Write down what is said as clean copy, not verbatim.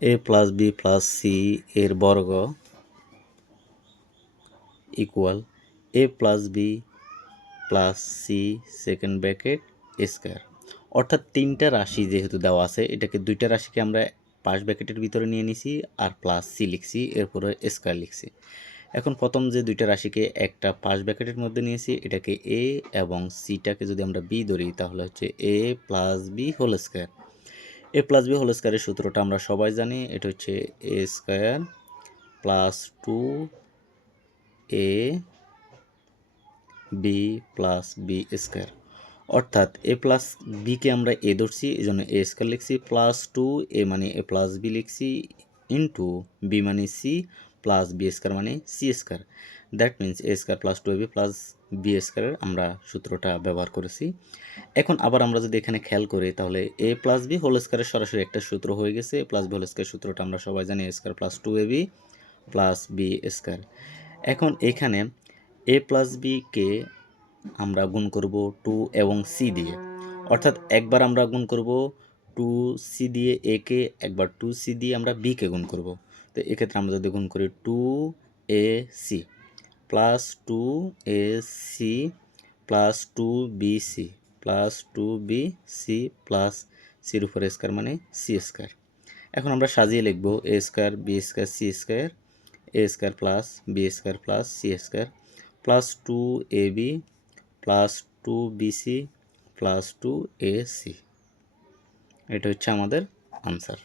এ plus B plus C এর বর্গ equal A plus B plus C second bracket square. অর্থাৎ তিনটা রাশি যেহেতু দেওয়া আছে, এটাকে দুইটা রাশিকে আমরা পাশ ব্র্যাকেটের ভিতরে নিয়ে নিছি আর প্লাস সি লিখছি, এরপরে স্কোয়ার লিখছি। এখন প্রথম যে দুইটা রাশিকে একটা পাশ ব্র্যাকেটের মধ্যে নিয়েছি, এটাকে এ এবং সিটাকে যদি আমরা বি ধরি তাহলে হচ্ছে এ প্লাস বি হোল স্কোয়ার। এ প্লাস বি হোল স্কোয়ারের সূত্রটা আমরা সবাই জানি, এটা হচ্ছে এ square plus 2 A B plus B square. অর্থাৎ এ প্লাস বিকে আমরা এ ধরছি, এই জন্য এ স্কোয়ার লিখছি, প্লাস 2 এ মানে এ প্লাস বি লিখছি, ইন্টু বি মানে সি প্লাস বি স্কোয়ার মানে C square. That means A square plus 2ab plus B স্কোয়ারের আমরা সূত্রটা ব্যবহার করেছি। এখন আবার আমরা যদি এখানে খেয়াল করি তাহলে এ প্লাস বি হোল স্কোয়ারের সরাসরি একটা সূত্র হয়ে গেছে। A plus B whole square সূত্রটা আমরা সবাই জানি, A square plus 2ab plus B square. এখন এখানে এ প্লাস বিকে আমরা গুণ করব 2 এবং সি দিয়ে, অর্থাৎ একবার আমরা গুণ করব 2c দিয়ে এ কে, একবার 2c দিয়ে আমরা বি কে গুণ করব। তো এক্ষেত্রে আমরা যদি গুণ করি 2ac plus 2ac plus 2bc plus 2bc plus সির উপর স্কোয়ার মানে সি স্কোয়ার। এখন আমরা সাজিয়ে লিখব A square B square C square, A square plus B square plus C square plus 2ab plus 2bc plus 2ac। এটা হচ্ছে আমাদের আনসার।